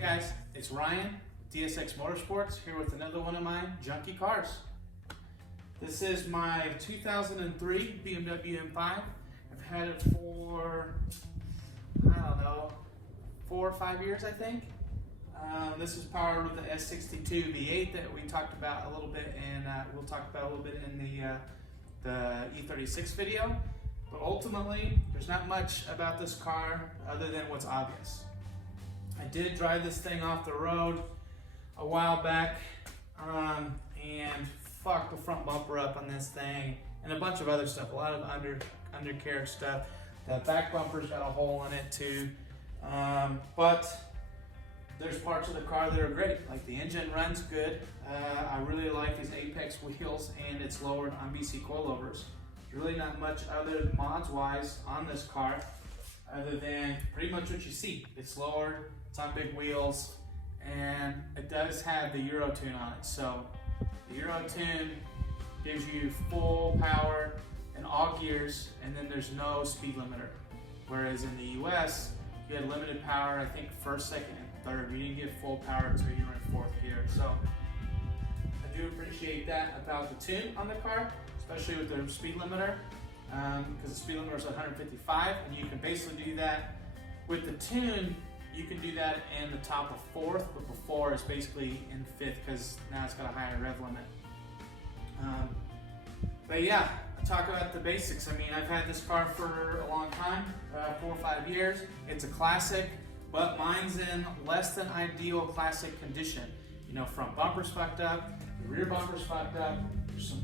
guys, it's Ryan, DSX Motorsports, here with another one of my junky cars. This is my 2003 BMW M5. I've had it for, I don't know, 4 or 5 years, I think. This is powered with the S62 V8 that we talked about a little bit, and we'll talk about a little bit in the E36 video. But ultimately, there's not much about this car other than what's obvious. I did drive this thing off the road a while back and fucked the front bumper up on this thing and a bunch of other stuff, a lot of undercarriage stuff. The back bumper's got a hole in it too. But there's parts of the car that are great, like the engine runs good. I really like these Apex wheels, and it's lowered on BC coilovers. There's really not much other mods wise on this car other than pretty much what you see. It's lowered, it's on big wheels, and it does have the Euro tune on it. So the Euro tune gives you full power in all gears, and then there's no speed limiter. Whereas in the US, you had limited power, I think first, second, and third. You didn't get full power until you were in fourth gear. So I do appreciate that about the tune on the car, especially with the speed limiter, because the speed limiter is 155, and you can basically do that with the tune. You can do that in the top of fourth, but before it's basically in fifth because now it's got a higher rev limit. But yeah, I'll talk about the basics. I mean, I've had this car for a long time, 4 or 5 years. It's a classic, but mine's in less than ideal classic condition. You know, front bumper's fucked up, the rear bumper's fucked up.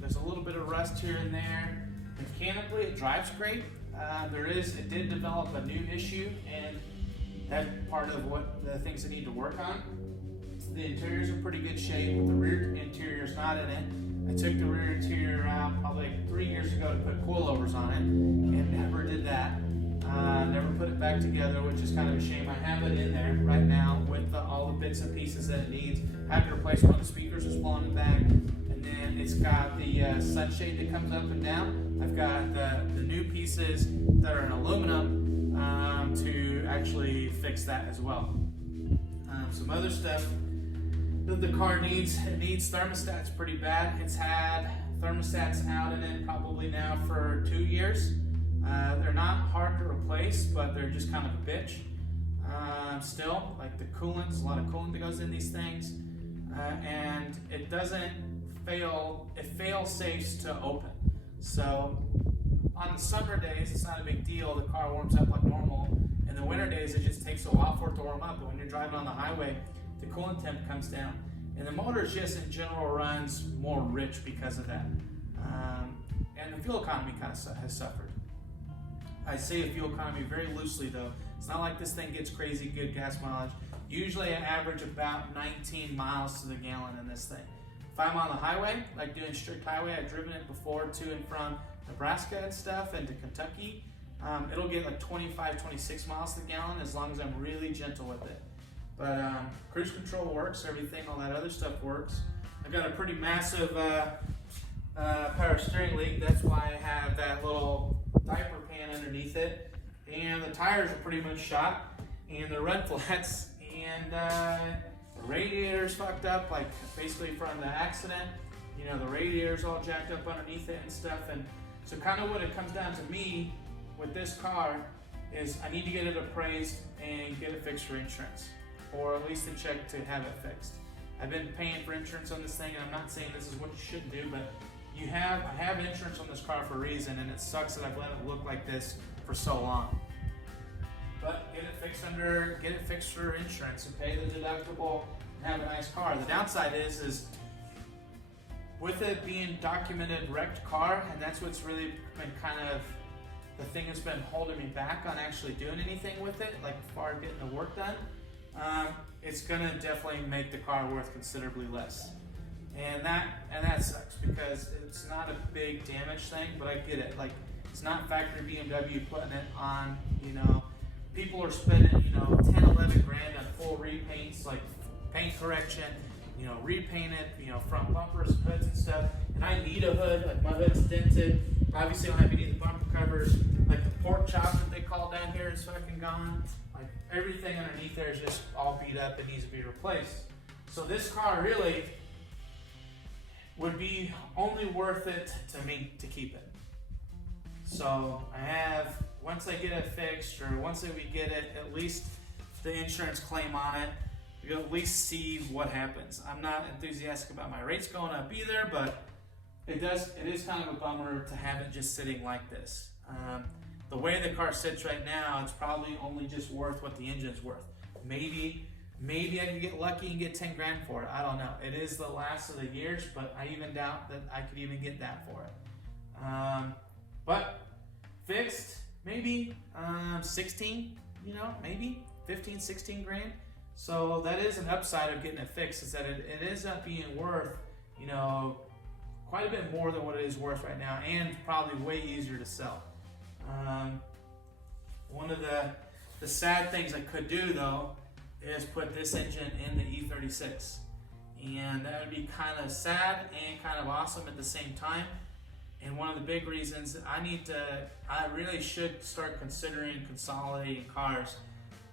There's a little bit of rust here and there. Mechanically, it drives great. It did develop a new issue, and that's part of what the things that need to work on. The interior's in pretty good shape, but the rear interior's not in it. I took the rear interior out probably like 3 years ago to put coilovers on it, and never did that. Never put it back together, which is kind of a shame. I have it in there right now with all the bits and pieces that it needs. I have to replace one of the speakers that's blowing it back, and then it's got the sunshade that comes up and down. I've got the new pieces that are in aluminum to actually fix that as well. Some other stuff that the car needs. It needs thermostats pretty bad. It's had thermostats out in it probably now for 2 years. They're not hard to replace, but they're just kind of a bitch. Still, like the coolant, there's a lot of coolant that goes in these things, and it doesn't fail. It fails safes to open. So on the summer days, it's not a big deal. The car warms up like normal. In the winter days, it just takes a while for it to warm up. But when you're driving on the highway, the coolant temp comes down, and the motor just in general runs more rich because of that. And the fuel economy kind of has suffered. I say fuel economy very loosely though. It's not like this thing gets crazy good gas mileage. Usually I average about 19 miles to the gallon in this thing. If I'm on the highway, like doing strict highway, I've driven it before to and from Nebraska and stuff, and to Kentucky. It'll get like 25, 26 miles to the gallon as long as I'm really gentle with it. But cruise control works, everything, all that other stuff works. I've got a pretty massive power steering lead. That's why I have that little diaper pan underneath it. And the tires are pretty much shot, and the run flats, and the radiator's fucked up, like basically from the accident. You know, the radiator's all jacked up underneath it and stuff. And so kind of what it comes down to me with this car is I need to get it appraised and get it fixed for insurance, or at least a check to have it fixed. I've been paying for insurance on this thing, and I'm not saying this is what you should do, but I have insurance on this car for a reason, and it sucks that I've let it look like this for so long. But get it fixed for insurance and pay the deductible and have a nice car. The downside is with it being documented wrecked car, and that's what's really been kind of the thing that's been holding me back on actually doing anything with it, like as far as getting the work done. It's gonna definitely make the car worth considerably less. And that sucks because it's not a big damage thing, but I get it. Like, it's not factory BMW putting it on, you know. People are spending, 10, 11 grand on full repaints, like paint correction, repaint it, front bumpers, hoods and stuff. And I need a hood, like my hood's dented. Obviously I don't have any of the bumper covers. Like the pork chop that they call down here is fucking gone. Like everything underneath there is just all beat up and needs to be replaced. So this car really would be only worth it to me to keep it. So I have, once I get it fixed, or once we get it, at least the insurance claim on it, you'll at least see what happens. I'm not enthusiastic about my rates going up either, but it is kind of a bummer to have it just sitting like this. The way the car sits right now, it's probably only just worth what the engine's worth. Maybe I can get lucky and get 10 grand for it. I don't know. It is the last of the years, but I even doubt that I could even get that for it. But fixed, maybe 16, maybe 15, 16 grand. So that is an upside of getting it fixed, is that it ends up being worth, quite a bit more than what it is worth right now, and probably way easier to sell. One of the sad things I could do though is put this engine in the E36, and that would be kind of sad and kind of awesome at the same time. And one of the big reasons I really should start considering consolidating cars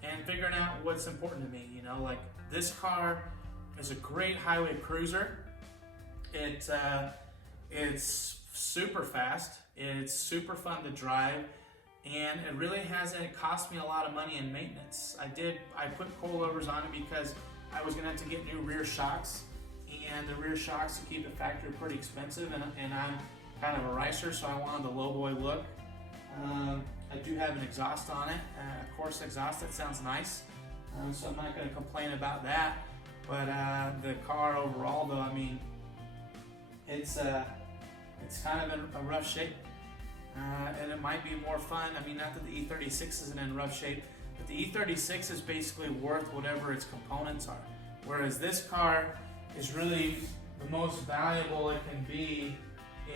and figuring out what's important to me. Like this car is a great highway cruiser. It's super fast, it's super fun to drive, and it really hasn't cost me a lot of money in maintenance. I put coilovers on it because I was gonna have to get new rear shocks, and the rear shocks to keep it factory are pretty expensive, and I'm kind of a ricer, so I wanted the low boy look. I do have an exhaust on it, a Corsa exhaust. That sounds nice, so I'm not gonna complain about that. But the car overall though, I mean, it's kind of in a rough shape, and it might be more fun. I mean, not that the E36 isn't in rough shape, but the E36 is basically worth whatever its components are, whereas this car is really the most valuable it can be,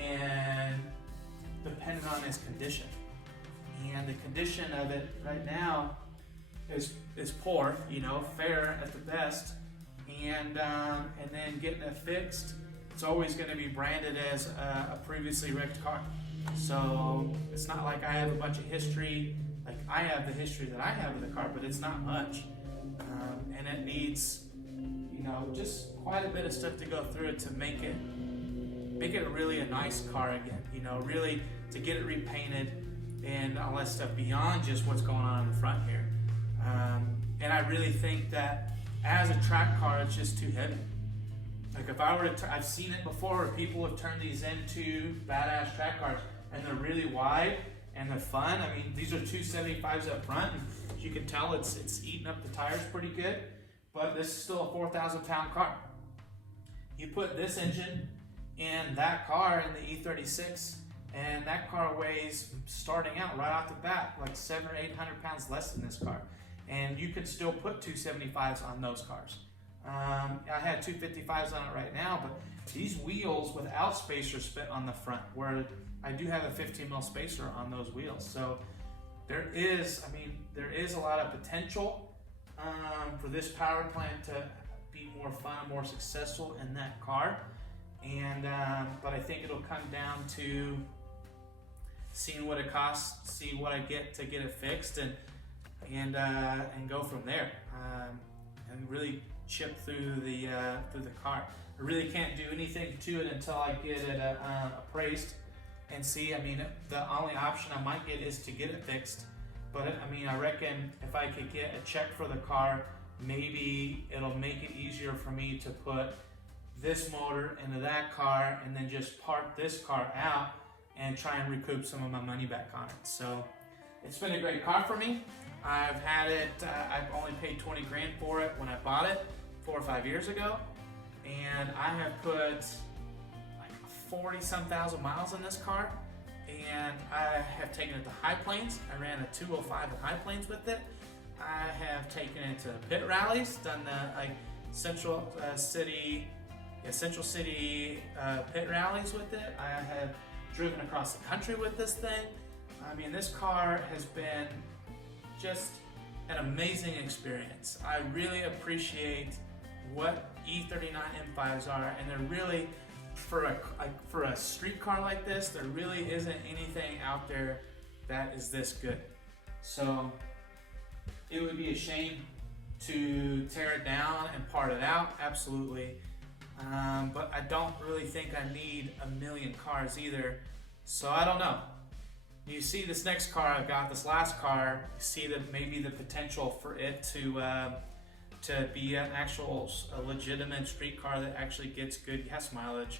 and depending on its condition. And the condition of it right now is poor, fair at the best, and then getting it fixed, it's always going to be branded as a previously wrecked car. So it's not like I have a bunch of history. Like I have the history that I have with the car, but it's not much, and it needs, just quite a bit of stuff to go through it to make it really a nice car again. Really to get it repainted and all that stuff beyond just what's going on in the front here. And I really think that as a track car, it's just too heavy. Like if I were to, I've seen it before where people have turned these into badass track cars, and they're really wide and they're fun. I mean, these are 275s up front, and as you can tell, it's eating up the tires pretty good, but this is still a 4,000 pound car. You put this engine in that car in the E36, and that car weighs, starting out right off the bat, like 700 or 800 pounds less than this car, and you could still put 275s on those cars. I had 255s on it right now, but these wheels without spacers fit on the front, where I do have a 15 mil spacer on those wheels. So there is a lot of potential for this power plant to be more fun, more successful in that car. And but I think it'll come down to seeing what it costs, see what I get to get it fixed, and go from there, and really chip through the car. I really can't do anything to it until I get it appraised and see. I mean, the only option I might get is to get it fixed. But I reckon if I could get a check for the car, maybe it'll make it easier for me to put this motor into that car and then just park this car out and try and recoup some of my money back on it. So it's been a great car for me. I've had it, I've only paid 20 grand for it when I bought it 4 or 5 years ago, and I have put like 40-some thousand miles in this car, and I have taken it to high plains. I ran a 205 at high plains with it. I have taken it to pit rallies, done the Central City pit rallies with it. I have driven across the country with this thing. I mean, this car has been just an amazing experience. I really appreciate what E39 M5s are, and they're really, for a street car like this, there really isn't anything out there that is this good. So it would be a shame to tear it down and part it out, absolutely. But I don't really think I need a million cars either. So I don't know. You see this next car I've got, this last car, you see that maybe the potential for it to be an actual, a legitimate street car that actually gets good gas mileage.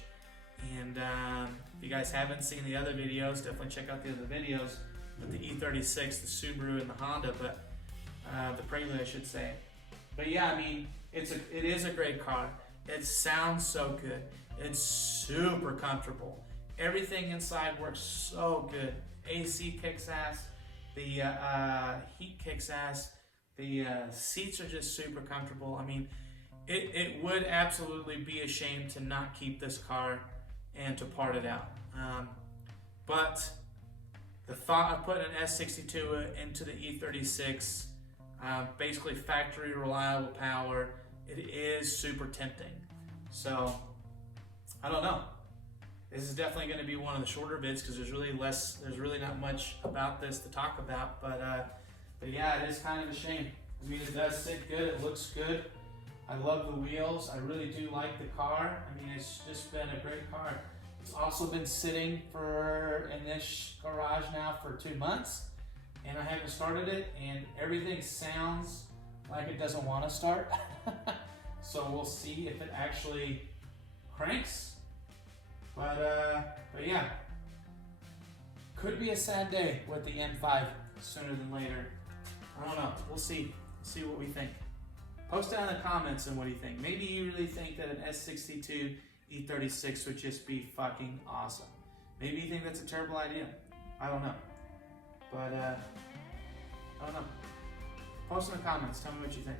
And if you guys haven't seen the other videos, definitely check out the other videos with the E36, the Subaru, and the Honda, but the Prelude, I should say. But yeah, I mean, it is a great car. It sounds so good. It's super comfortable. Everything inside works so good. AC kicks ass. The heat kicks ass. The seats are just super comfortable. I mean, it would absolutely be a shame to not keep this car and to part it out. But the thought of putting an S62 into the E36, basically factory reliable power, it is super tempting. So I don't know. This is definitely going to be one of the shorter vids because there's really not much about this to talk about. But yeah, it is kind of a shame. I mean, it does sit good. It looks good. I love the wheels. I really do like the car. I mean, it's just been a great car. It's also been sitting in this garage now for 2 months, and I haven't started it, and everything sounds like it doesn't want to start. So we'll see if it actually cranks. But yeah, could be a sad day with the M5 sooner than later. I don't know. We'll see. We'll see what we think. Post down in the comments and what do you think. Maybe you really think that an S62 E36 would just be fucking awesome. Maybe you think that's a terrible idea. I don't know. But I don't know. Post in the comments. Tell me what you think.